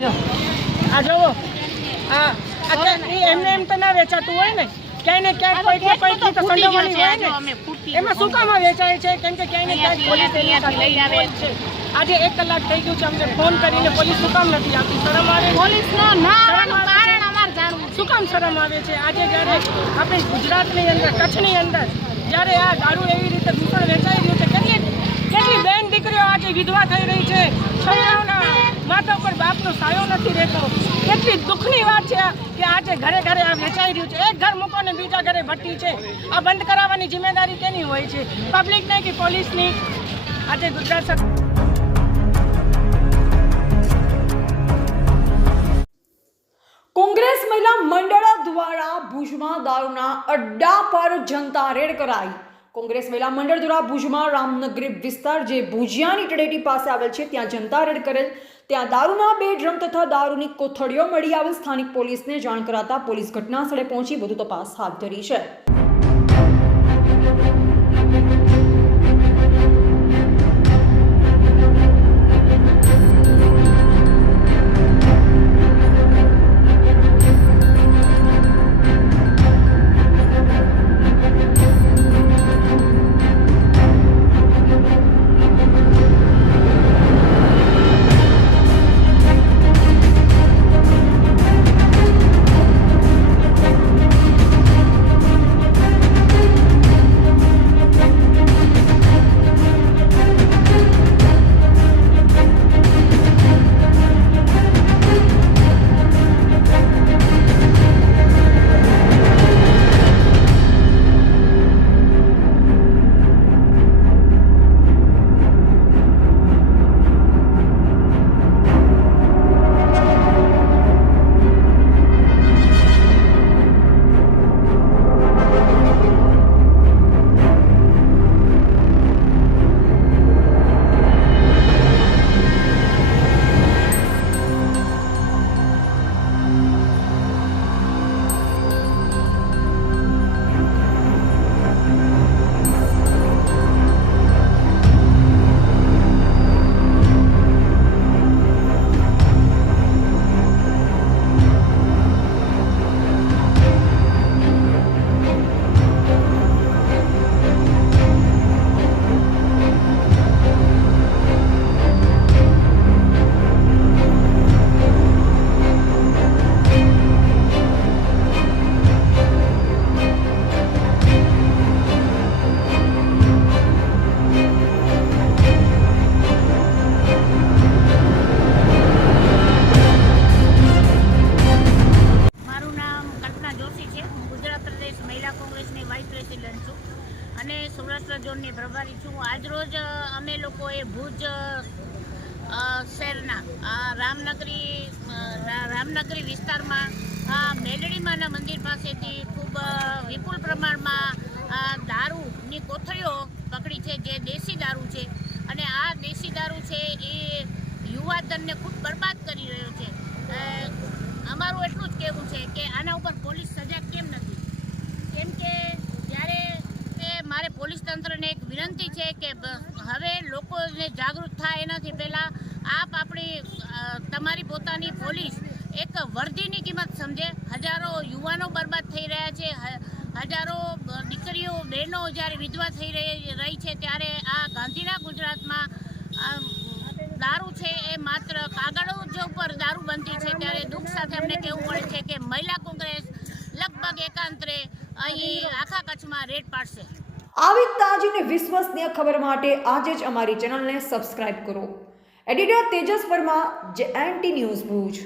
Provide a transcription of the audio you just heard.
આ જોવો એમને એમ તો ના વેચાતું હોય ને, ક્યાંય ને ક્યાંક કોઈ તો સંડોવણી હોય ને, એમાં શું કામ વેચાય છે? કેમ કે ક્યાંય ને ક્યાંક પોલીસ લઈ આવે છે. આજે 1 કલાક થઈ ગયું છે, અમને ફોન કરીને પોલીસ શું કામ નથી આપતી? શરમ આવે? શું કામ શરમ આવે છે? આજે જ્યારે આપણી ગુજરાતની અંદર, કચ્છની અંદર જ્યારે આ દારૂ એવી રીતે દૂષણ વેચાઈ રહ્યું છે, કેટલી બેન દીકરીઓ આજે વિધવા થઈ રહી છે, છોકરાઓના માથા ઉપર બાપનો સાયો નથી રહેતો. કેટલી દુઃખની વાત છે કે આજે ઘરે ઘરે આ વેચાઈ રહ્યું છે. એક ઘર મૂકો ને બીજા ઘરે ભઠ્ઠી છે. આ બંધ કરાવવાની જિમ્મેદારી કેની હોય છે? પબ્લિકની કે પોલીસની? આજે ગુજરાત સરકાર કોંગ્રેસ મહિલા મંડળ દ્વારા ભુજમાં દારૂના અડ્ડા પર જનતા રેડ કરાઈ. કોંગ્રેસ મહિલા મંડળ દ્વારા ભુજમાં રામનગરી વિસ્તાર જે ભુજિયાની તળેટી પાસે આવેલ છે ત્યાં જનતા રેડ કરેલ. ત્યાં દારૂના 2 ડ્રમ તથા દારૂની કોથળીઓ મળી આવેલ. સ્થાનિક પોલીસને જાણ કરાતા પોલીસ ઘટના સ્થળે પહોંચી વધુ તપાસ હાથ ધરી છે. અને સૌરાષ્ટ્ર ઝોનની પ્રભારી છું. આજરોજ અમે લોકોએ ભુજ શહેરના રામનગરી વિસ્તારમાં મેલડીમાના મંદિર પાસેથી ખૂબ વિપુલ પ્રમાણમાં દારૂની કોથળીઓ પકડી છે, જે દેશી દારૂ છે. અને આ દેશી દારૂ છે એ યુવાધનને ખૂબ બરબાદ કરી રહ્યો છે. અમારું એટલું જ કહેવું છે કે આના ઉપર પોલીસ સજાગ કેમ નથી? કેમ કે ત્યારે મારે પોલીસ તંત્રને એક વિનંતી છે કે હવે લોકોને જાગૃત થાય એનાથી પહેલાં તમારી પોતાની પોલીસ એક વર્દીની કિંમત સમજે. હજારો યુવાનો બરબાદ થઈ રહ્યા છે, હજારો દીકરીઓ બહેનો જ્યારે વિધવા થઈ રહી છે, ત્યારે આ ગાંધીના ગુજરાતમાં દારૂ છે એ માત્ર કાગળો ઉપર દારૂ બનતી છે. ત્યારે દુઃખ સાથે અમને કહેવું પડે છે કે મહિલા કોંગ્રેસ લગભગ એકાંતરે અહીં આખા કચ્છમાં રેડ પાડશે. આવી તાજી અને વિશ્વસનીય ખબર માટે આજે જ અમારી ચેનલને સબસ્ક્રાઇબ કરો. Editor Tejas Varma, JNT news Bhuj.